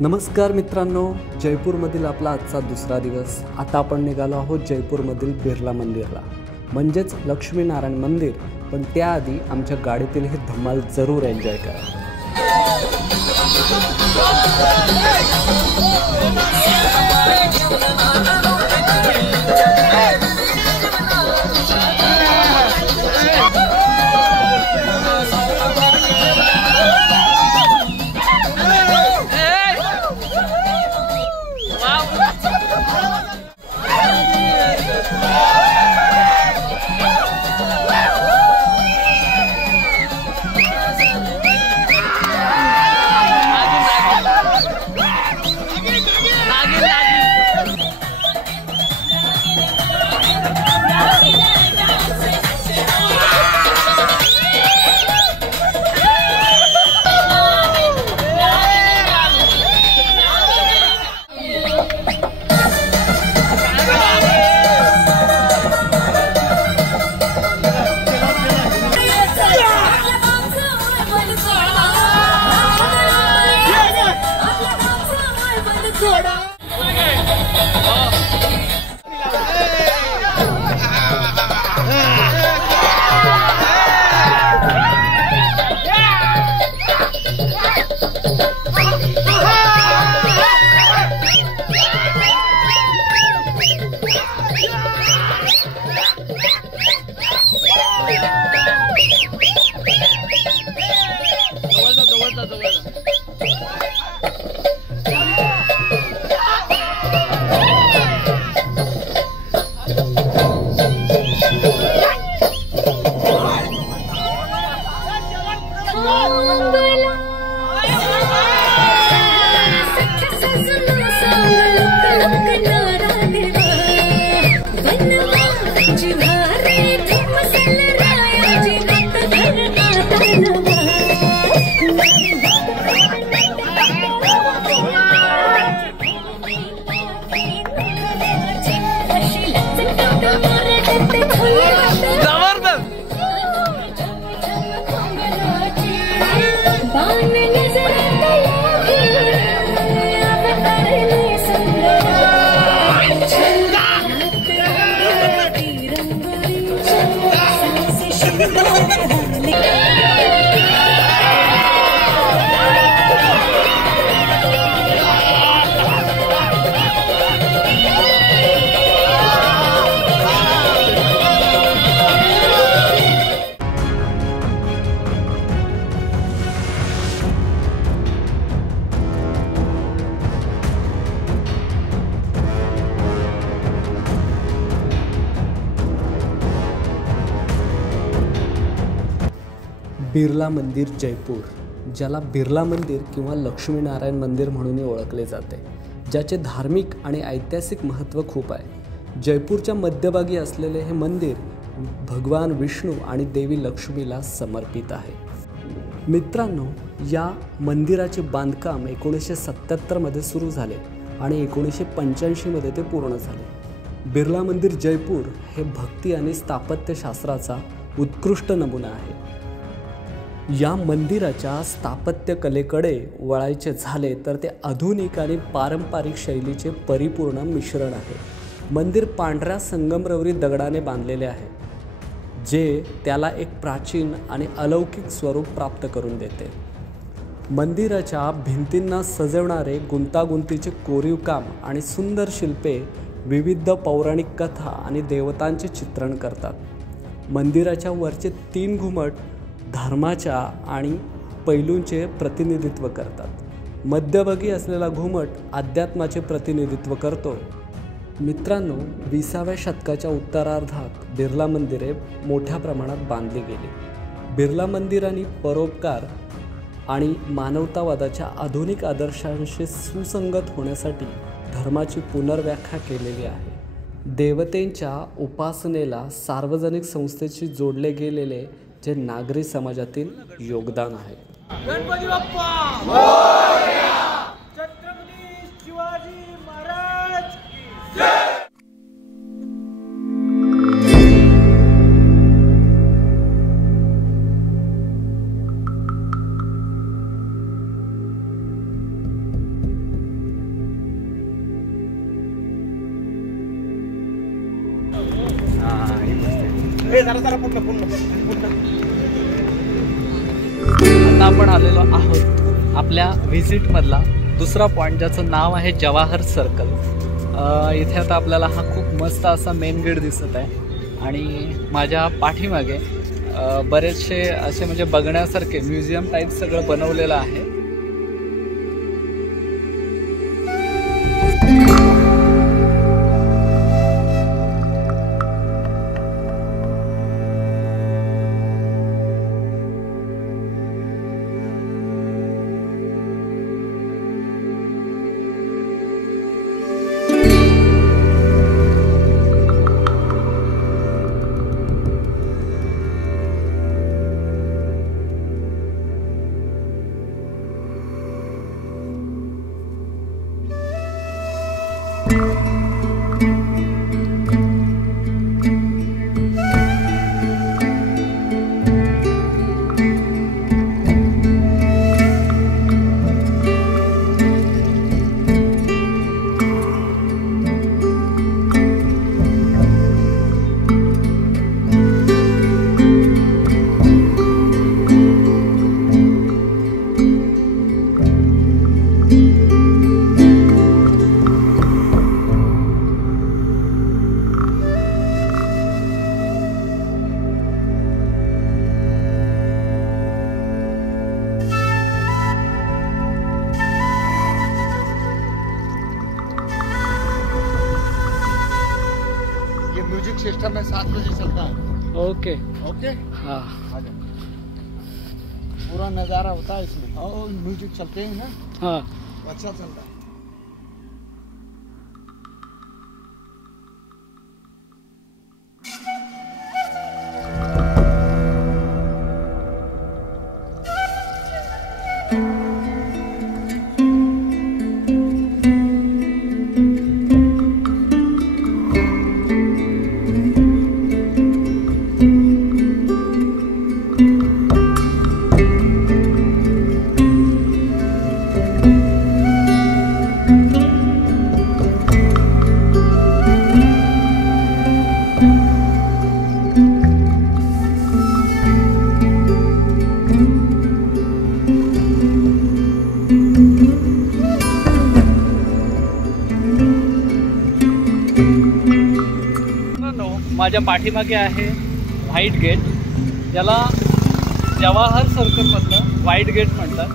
नमस्कार मित्रांनो, जयपूरमधील आपला आजचा दुसरा दिवस. आता आपण निघालो आहोत जयपूरमधील बिर्ला मंदिरला, म्हणजेच लक्ष्मीनारायण मंदिर. पण त्याआधी आमच्या गाडीतील हे धमाल जरूर एन्जॉय करा. बिर्ला मंदिर जयपूर, ज्याला बिर्ला मंदिर किंवा लक्ष्मीनारायण मंदिर म्हणूनही ओळखले जाते, ज्याचे धार्मिक आणि ऐतिहासिक महत्त्व खूप आहे. जयपूरच्या मध्यभागी असलेले हे मंदिर भगवान विष्णू आणि देवी लक्ष्मीला समर्पित आहे. मित्रांनो, या मंदिराचे बांधकाम 1977मध्ये सुरू झाले आणि 1985मध्ये ते पूर्ण झाले. बिर्ला मंदिर जयपूर हे भक्ती आणि स्थापत्यशास्त्राचा उत्कृष्ट नमुना आहे. या मंदिराच्या स्थापत्यकलेकडे वळायचे झाले तर ते आधुनिक आणि पारंपरिक शैलीचे परिपूर्ण मिश्रण आहे. मंदिर पांढऱ्या संगमरवरी दगडाने बांधलेले आहे, जे त्याला एक प्राचीन आणि अलौकिक स्वरूप प्राप्त करून देते. मंदिराच्या भिंतींना सजवणारे गुंतागुंतीचे कोरीव काम आणि सुंदर शिल्पे विविध पौराणिक कथा आणि देवतांचे चित्रण करतात. मंदिराच्या वरचे 3 घुमट धर्माच्या आणि पैलूंचे प्रतिनिधित्व करतात. मध्यभागी असलेला घुमट अध्यात्माचे प्रतिनिधित्व करतो. मित्रांनो, 20व्या शतकाच्या उत्तरार्धात बिर्ला मंदिरे मोठ्या प्रमाणात बांधली गेली. बिर्ला मंदिरांनी परोपकार आणि मानवतावादाच्या आधुनिक आदर्शांशी सुसंगत होण्यासाठी धर्माची पुनर्व्याख्या केलेली आहे. देवतेंच्या उपासनेला सार्वजनिक संस्थेशी जोडले गेलेले जे नागरी समाजातील योगदान आहे. गणपती बाप्पा मोरया, छत्रपती शिवाजी महाराज की जय. आता आपण आलेलो आहोत आपल्या व्हिजिटमधला दुसरा पॉईंट, ज्याचं नाव आहे जवाहर सर्कल. इथे आता आपल्याला हा खूप मस्त असा मेन गेट दिसत आहे आणि माझ्या पाठीमागे बरेचसे असे म्हणजे बघण्यासारखे म्युझियम टाईप सगळं बनवलेलं आहे. म्यूजिक सिस्टम में 7 बजे चलता है। ओके ओके हाँ, पूरा नज़ारा होता है इसमें और म्यूजिक चलते हैं ना, हाँ अच्छा चलता है। माझ्या पाठीमागे आहे व्हाईट गेट, याला जवाहर सर्कलमधलं व्हाईट गेट म्हणतात.